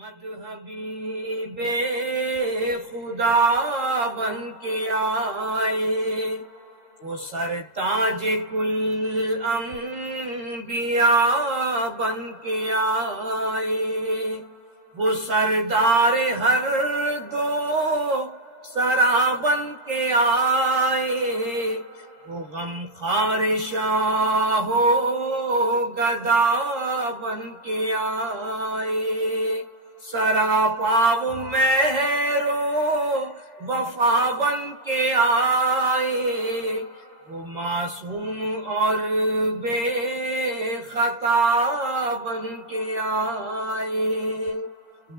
محمد حبیب خدا بن کے آئے، وہ سرتاج کل انبیاء بن کے آئے، وہ سردار ہر دو سرا بن کے آئے، وہ غمخوار شاہ و گدا بن کے آئے، سراپا وہ مہر و وفا بن کے آئے، وہ معصوم اور بے خطا بن کے آئے،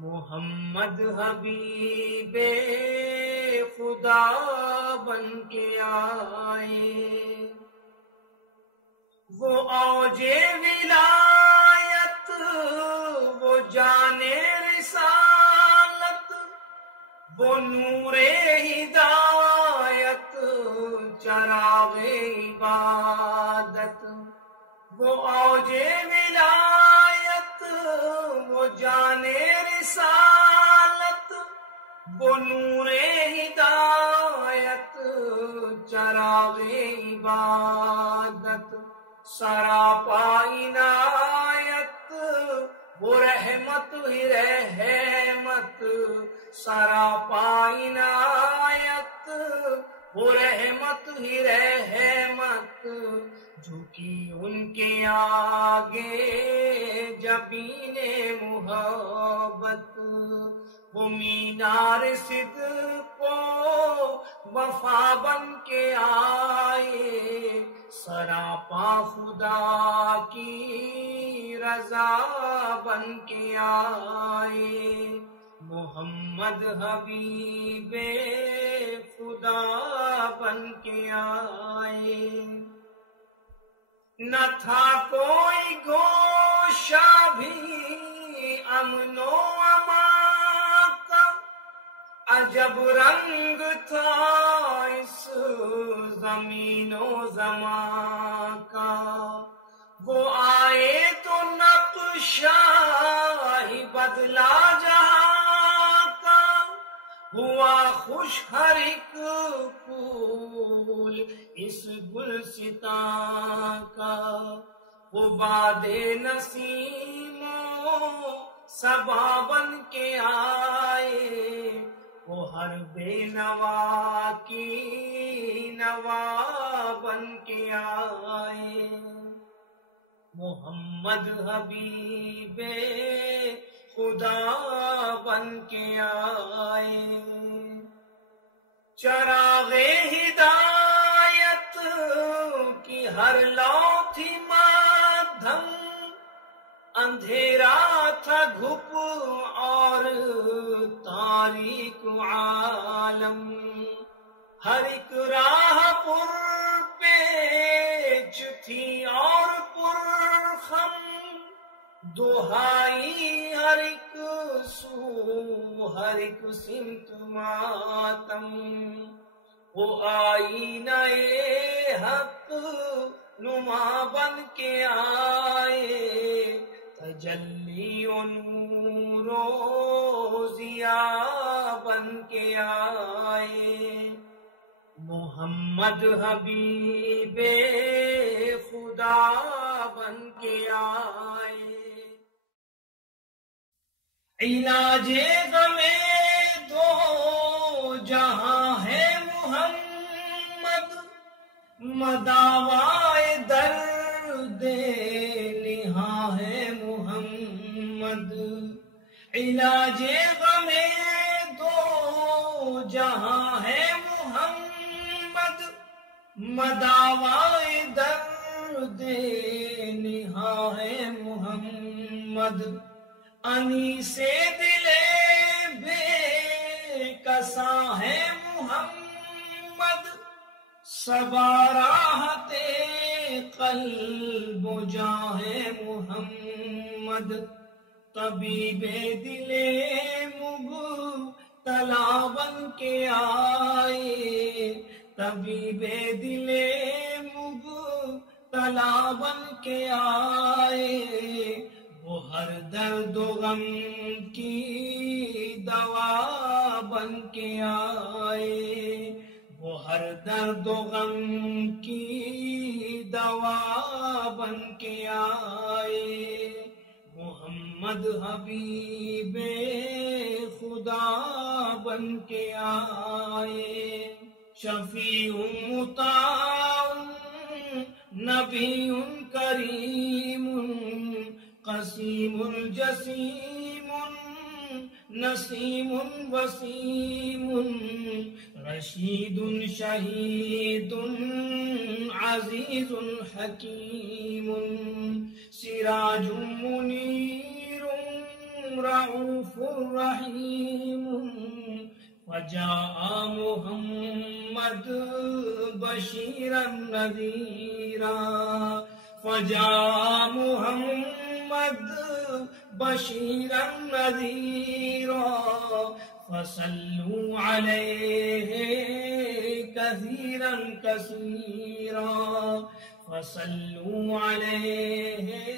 محمد حبیب خدا بن کے آئے، وہ اوج ولایت، وہ جان رسالت، وہ نور ہدایت، چراغ عبادت، وہ اوج ولایت، وہ جان رسالت، وہ نور ہدایت، چراغ عبادت، سراپا عنایت، وہ رحمت ہی رحمت، سراپا عنایت، وہ رحمت ہی رحمت، جھکی ان کے آگے جبین محبت، وہ مینار صدق و وفا بن کے آئے، سراپا خدا کی رضا بن کے آئے، محمد حبیب خدا بن کے آئے، نہ تھا کوئی گوشہ بھی امن و امان کا، عجب رنگ تھا اس زمین و زمان کا، وہ آئے تو نقشہ ہی بدلا جہاں کا، ہوا خوش ہر ایک پھول اس گلستان کا، وہ باد نسیم و صبا بن کے آئے، وہ ہر بے نوا کی نوا بن کے آئے، محمد حبیب خدا بن کے آئے، چراغ ہدایت کی ہر لو تھی مادھم، اندھیرا تھا گھپ اور تاریک عالم، ہر ایک راہ پر پیچ تھی اور پر خم، دہائی ہر ایک سو ہر ایک سمت ماتم، وہ آئینہ حق نما بن کے آئے، تجلی و نور و ضیاء بن کے آئے، محمد حبیب خدا بن کے آئے، علاج غم دو جہاں ہے محمد، مداوائے درد نہاں ہے محمد، علاج غم دو جہاں ہے محمد، مداوائے درد نہاں ہے محمد، انیس دل بے کساں ہے محمد، صبا راحت قلب و جاں ہے محمد، طبیب دل مبتلا بن کے آئے، طبیب دل مبتلا بن کے آئے، وہ ہر درد و غم کی دوا بن کے آئے، وہ ہر درد و غم کی دوا بن کے آئے، محمد حبیب خدا بن کے آئے، شفیع مطاع نبی کریم قسیم جسیم نسیم وسیم رشید شہید عزیز حکیم سراج منیر رؤوف رحیم وجاء محمد بشیرا نذیرا فجاء محمد بشیرا نذیرا فصلوا علیہ کثیرا کثیرا فصلوا علیہ